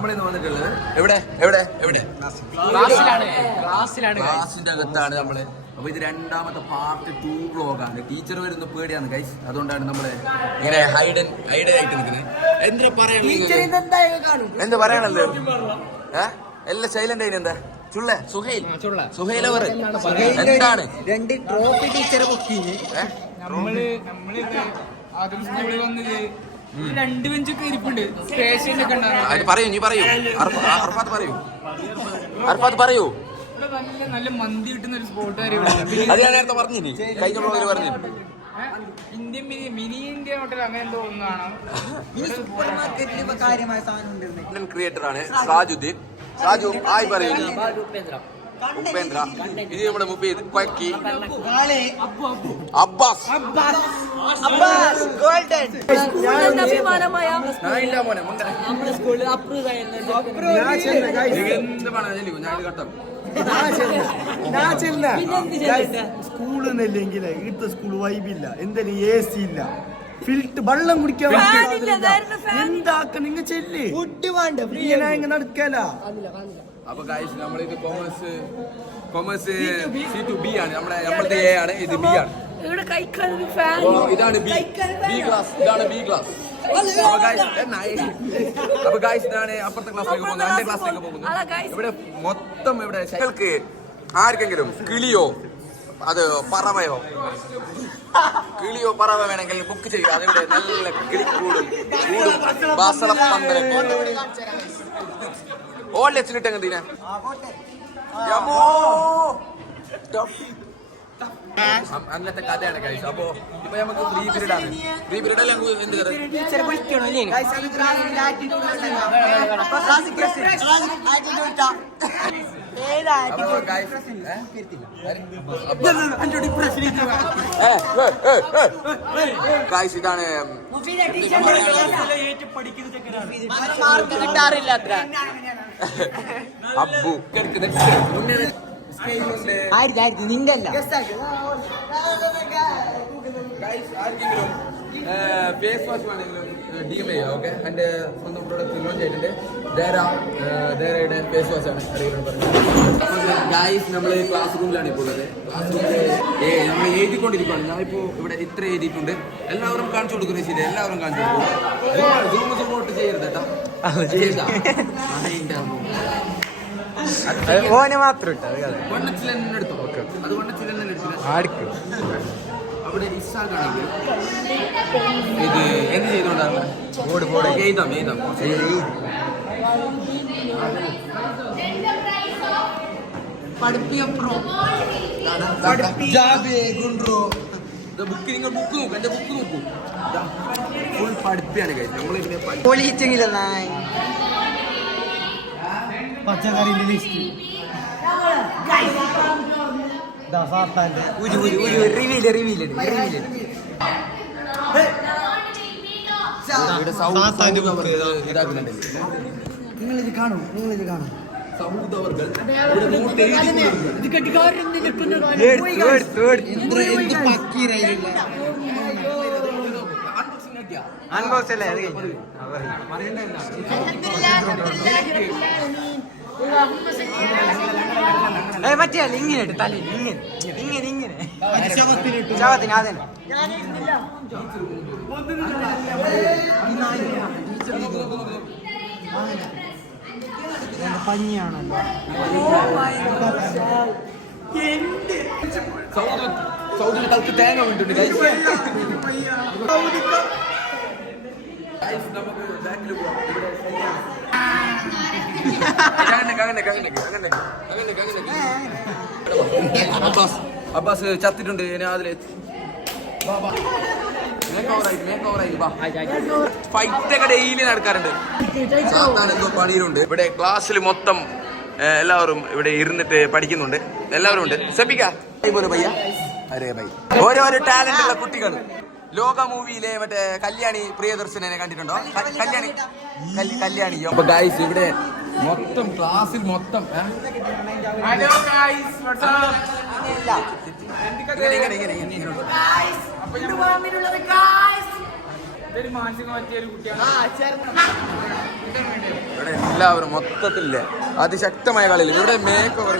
നമ്മളിന്ന് വന്നിട്ടുള്ളത് എവിടെ? എവിടെ? എവിടെ? ക്ലാസ്സിലാണ്. ക്ലാസ്സിലാണ് ക്ലാസിന്റെ അകത്താണ് നമ്മൾ. അപ്പൊ ഇത് രണ്ടാമത്തെ പാർട്ട് ടു ബ്ലോഗാണ് ടീച്ചർ വരുന്ന പേടിയാണ് ഗൈസ് അതുകൊണ്ടാണ് നമ്മൾ ഇങ്ങനെ ഹൈഡൻ ഹൈഡൻ ആയിട്ട് നിൽക്കുന്നത്. എന്താ പറയണത് എന്താ പറയണല്ലോ ഏ? എല്ലാം സൈലന്റ് ആയി എന്താ? ചുള്ള? സുഹൈൽ. സുഹൈൽ അവർ. എന്താണ് രണ്ട് ട്രോഫി ടീച്ചറെ ബുക്ക് ഏ? നമ്മൾ നമ്മൾ ആദ്യം സ്കൂളിൽ വന്നത് രണ്ട് ബെഞ്ചൊക്കെ ഇരിപ്പുണ്ട് ഉണ്ടായിരുന്നു പറയൂ നീ പറയൂ. അർഫാത്ത് പറയൂ. അർഫാത്ത് പറയൂ. നല്ല നല്ല മന്തി കിട്ടുന്ന ഒരു സ്പോട്ട് വരെ അത് ഞാൻ നേരത്തെ പറഞ്ഞു കഴിഞ്ഞ വ്ലോഗിൽ പറഞ്ഞു Indian mini mini India hotel അങ്ങനെ എന്തോ ഒന്നാണ് ഈ സൂപ്പർ മാർക്കറ്റിൽ ഇപ്പൊ കാര്യമായ സാധനം ക്രിയേറ്റർ ആണ്. സാജുദ്ദീൻ സാജു ആയി പറയൂ നീ. ഉപേന്ദ്ര. ഇത് നമ്മുടെ മുബീദ് കൊക്കി അബ്ബാസ്. അബ്ബാസ്. ഗോൾഡൻ. അഭിമാനമായ. നമ്മുടെ സ്കൂളിൽ അപ്രൂവ് നിങ്ങൾ ചെയ്യണ്ടേ സ്കൂളിന്നില്ലെങ്കിൽ ഇവിടുത്തെ സ്കൂൾ വൈബില്ല എന്തായാലും എ സി ഇല്ല. ഫിൽറ്റ് വെള്ളം കുടിക്കാൻ. എന്താക്ക നിങ്ങ ചെല്ല്. ഫുഡ് വേണ്ട ഫ്രീ നടക്കല. അപ്പൊ ഗായ്സ് നമ്മളിത് commerce commerce C to B ആണ്. നമ്മുടെ നമ്മളത്തെ എ ആണ് ഇത് ബി ആണ്. ഇതാണ് ബി ബി ക്ലാസ് ഇതാണ് ബി ക്ലാസ് അപ്പൊ ഗായ്സ് ഇതാണ് അപ്പുറത്തെ ക്ലാസ്സിലേക്ക് പോകുന്നത്. എന്റെ ക്ലാസ്സിലേക്ക്. പോകുന്നത്. ഇവിടെ മൊത്തം ഇവിടെ നിങ്ങൾക്ക് ആർക്കെങ്കിലും കിളിയോ അത് പറവയോ? കിളിയോ പറവ വേണമെങ്കിൽ ബുക്ക് ചെയ്യുക. അതിവിടെ നല്ല കിളിക്കൂടും കൂടും. ബാസള പന്തലൊക്കെ ഓൾ ലച്ചിലിട്ട് എന്തിനാ യമോ. അ- അങ്ങനത്തെ കഥയാണ് കഴിച്ചു അപ്പൊ ഇപ്പൊ നമുക്ക് ഫ്രീ പീരീഡ് ആണ്. ഫ്രീ പീരീഡ് അല്ല നമുക്ക് എന്ത് കഥ? ടീച്ചറെ വിളിക്കണോ ഇല്ലേ അപ്പൊ guys, ഏ? ഏ, ഏ, ഏ, ഏ. Guys, ഇതാണ് മാർക്ക് കിട്ടാറില്ല അത്ര. അബ്ബു. ആയിരിക്കും ആയിരിക്കും നിന്റെ അല്ല ഫേസ് വാഷ് വേണമെങ്കിലും. ഡി ചെയ്യുക ഓക്കെ എന്റെ സ്വന്തം പ്രോഡക്റ്റ് ലോഞ്ച് ചെയ്തിട്ടുണ്ട് ദേര ദേരയുടെ ഫേസ് വാഷ് ആണ് ഗായ്സ് നമ്മൾ ക്ലാസ് റൂമിലാണ് ഇപ്പോൾ ഉള്ളത്. ക്ലാസ് റൂമിൽ നമ്മൾ എഴുതിക്കൊണ്ടിരിക്കുകയാണ് ഞാനിപ്പോൾ ഇവിടെ ഇത്ര എഴുതിയിട്ടുണ്ട്. എല്ലാവരും കാണിച്ചു കൊടുക്കുന്ന ശരി എല്ലാവരും കാണിച്ചു കൊടുക്കും. റൂം സപ്പോർട്ട് ചെയ്യരുത് കേട്ടോ. ഓനെ മാത്രം വണ്ണത്തിൽ തന്നെ എടുത്തോ? അത് വണ്ണത്തിൽ തന്നെ എടുത്തില്ല. അവിടെ ഇസ്സാക്കാണെങ്കിൽ ഇത് എന്ത് ചെയ്തോണ്ടാണ് ബോർഡ് ബോർഡ് എഴുതാം എഴുതാം. ബുക്ക് നിങ്ങൾ ബുക്ക് നോക്കൂ എന്റെ ബുക്ക് നോക്കൂ. ഫുൾ പഠിപ്പിയാണ് കഴിച്ചത് പച്ചക്കറിന്റെ ലിസ്റ്റ് ഉരു ഉരു ഉരു റിവീൽ റിവീൽ ഇതാക്കുന്നുണ്ട്. നിങ്ങളിത് കാണും നിങ്ങളിത് കാണും. എഴുതി ഇത്. അൺബോക്സ് അല്ലേ? അത് ഏ മറ്റേ ഇങ്ങനെ ഇട്ട് തല ഇങ്ങനെ ഇങ്ങനെ ഇങ്ങനെ. ശവത്തിന് അതെ പഞ്ഞിയാണല്ലോ. സൗദ് സൗദിൽ തൾക്ക് തേങ്ങ വീണിട്ടുണ്ട് നമുക്ക് പോവാം. അബ്ബാസ്. അബ്ബാസ് ചത്തിട്ടുണ്ട്. ഞാൻ അതിലെ ഡെയിലി നടക്കാറുണ്ട്. എന്തോ പണിയിലുണ്ട്. ഇവിടെ ക്ലാസ്സിൽ മൊത്തം എല്ലാവരും ഇവിടെ ഇരുന്നിട്ട് പഠിക്കുന്നുണ്ട്. എല്ലാവരും ഉണ്ട്. സെപ്പിക്ക പോലെ പയ്യ. അരേ ബൈ ഓരോരോ ടാലന്റ് ഉള്ള കുട്ടികൾ. ലോക മൂവിയിലെ മറ്റേ കല്യാണി പ്രിയദർശനെ കണ്ടിട്ടുണ്ടോ? കല്യാണി കല്യാണി കല്യ- കല്യാണിയോ അപ്പൊ ഗായ്സ് ഇവിടെ മൊത്തം ക്ലാസ്സിൽ മൊത്തം ഹലോ ഇവിടെ എല്ലാവരും മൊത്തത്തില്ലേ അതിശക്തമായ കളിയിൽ ഇവിടെ മേക്ക് ഓവർ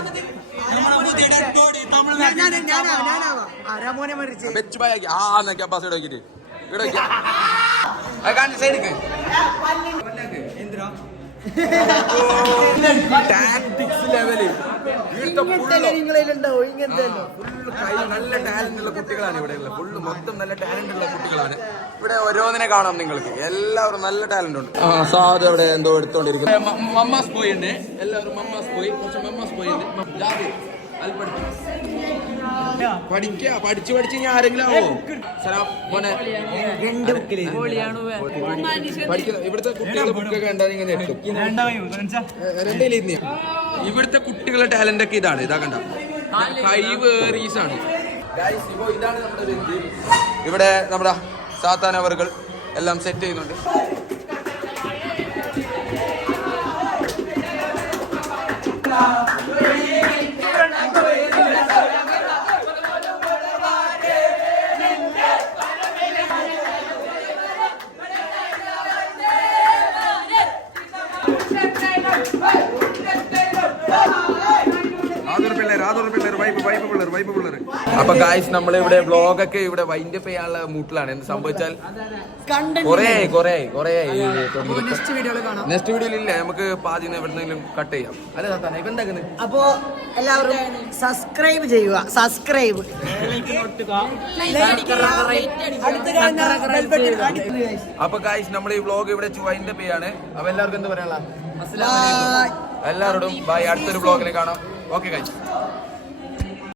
നല്ല ടാലന്റ് ഉള്ള കുട്ടികളാണ് ഇവിടെ ഉള്ളത്. ഫുള്ള് മൊത്തം നല്ല ടാലന്റ് ഉള്ള കുട്ടികളാണ്. ഇവിടെ ഓരോന്നിനെ കാണാം നിങ്ങൾക്ക്. എല്ലാവരും നല്ല ടാലന്റ് ഉണ്ട്. ആ സാധു അവിടെ എന്തോ എടുത്തോണ്ടിരിക്കും മമ്മാസ് പോയി ഉണ്ട് എല്ലാവരും മമ്മാസ് പോയി. കുറച്ച് മമ്മാസ് പോയി ഉണ്ട് ജാതി അത് പഠിക്ക പഠിച്ചു പഠിച്ച് ഞാൻ ആരെങ്കിലും ആവോ? സലാം മോനെ. പഠിക്കുന്ന ഇവിടുത്തെ കുട്ടികളുടെ ബുക്കൊക്കെ കണ്ടാൽ ഇങ്ങനെ. ഇവിടുത്തെ കുട്ടികളുടെ ടാലന്റ് ഒക്കെ ഇതാണ്. ഇതാ കണ്ട. കൈവേറീസാണ് ആണ്. ഇതാണ് നമ്മുടെ ഇവിടെ നമ്മുടെ സാത്താനവറുകൾ എല്ലാം സെറ്റ് ചെയ്യുന്നുണ്ട്. അപ്പൊ ഗായ്സ് നമ്മൾ ഇവിടെ വ്ളോഗ് ഒക്കെ ഇവിടെ വൈൻഡ് അപ്പ് ചെയ്യാനുള്ള മൂട്ടിലാണ് എന്ത് സംഭവിച്ചാൽ കൊറേ കൊറേ കൊറേ നെക്സ്റ്റ് വീഡിയോയിൽ ഇല്ല നമുക്ക് പാതി എവിടെന്നെങ്കിലും കട്ട് ചെയ്യാം. അല്ലെ അപ്പോ എല്ലാവരും സബ്സ്ക്രൈബ് ചെയ്യുക സബ്സ്ക്രൈബ് അപ്പൊ ഗായ്സ് നമ്മൾ ഈ വ്ളോഗ് ഇവിടെ വൈൻഡ് അപ്പ് ചെയ്യാണ്. അപ്പൊ എല്ലാവർക്കും എന്ത് പറയാനുള്ള എല്ലാവരോടും ബൈ അടുത്തൊരു വ്ളോഗിൽ കാണാം. Okay guys